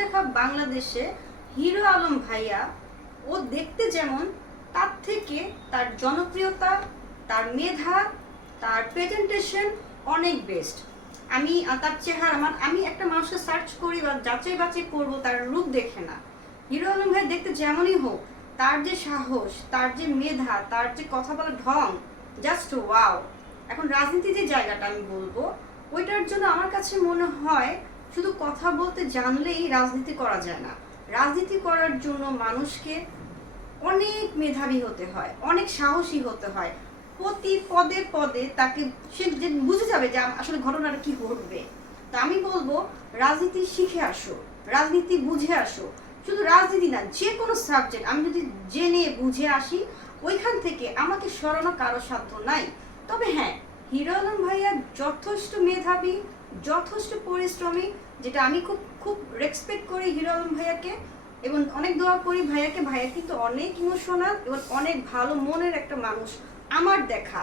দেখা বাংলাদেশে হিরো আলম ভাইয়া, ও দেখতে যেমন তার থেকে তার জনপ্রিয়তা, তার মেধা, তার প্রেজেন্টেশন অনেক বেস্ট। আমি তার চেহারা আমি একটা মানুষকে সার্চ করি বা যাচাই বাছাই করবো তার রূপ দেখে না। হিরো আলম ভাই দেখতে যেমনই হোক, তার যে সাহস, তার যে মেধা, তার যে কথা বলার ঢং, জাস্ট ওয়াও। এখন রাজনীতি যে জায়গাটা আমি বলবো, ওইটার জন্য আমার কাছে মনে হয় শুধু কথা বলতে জানলেই রাজনীতি করা যায় না। রাজনীতি করার জন্য মানুষকে অনেক মেধাবী হতে হয়, অনেক সাহসী হতে হয়। প্রতি পদে পদে তাকে সে যে বুঝে যাবে যে আসলে ঘটনাটা কি ঘটবে। তা আমি বলবো রাজনীতি শিখে আসো, রাজনীতি বুঝে আসো। শুধু রাজনীতি না, যে কোনো সাবজেক্ট আমি যদি জেনে বুঝে আসি, ওইখান থেকে আমাকে সরানো কারো সাধ্য নাই। তবে হ্যাঁ, হিরো আলম ভাইয়া যথেষ্ট মেধাবী, যথেষ্ট পরিশ্রমী, যেটা আমি খুব খুব রেসপেক্ট করি হিরো আলম ভাইয়াকে, এবং অনেক দোয়া করি ভাইয়াকে। ভাইয়া কিন্তু অনেক ইমোশনাল এবং অনেক ভালো মনের একটা মানুষ আমার দেখা।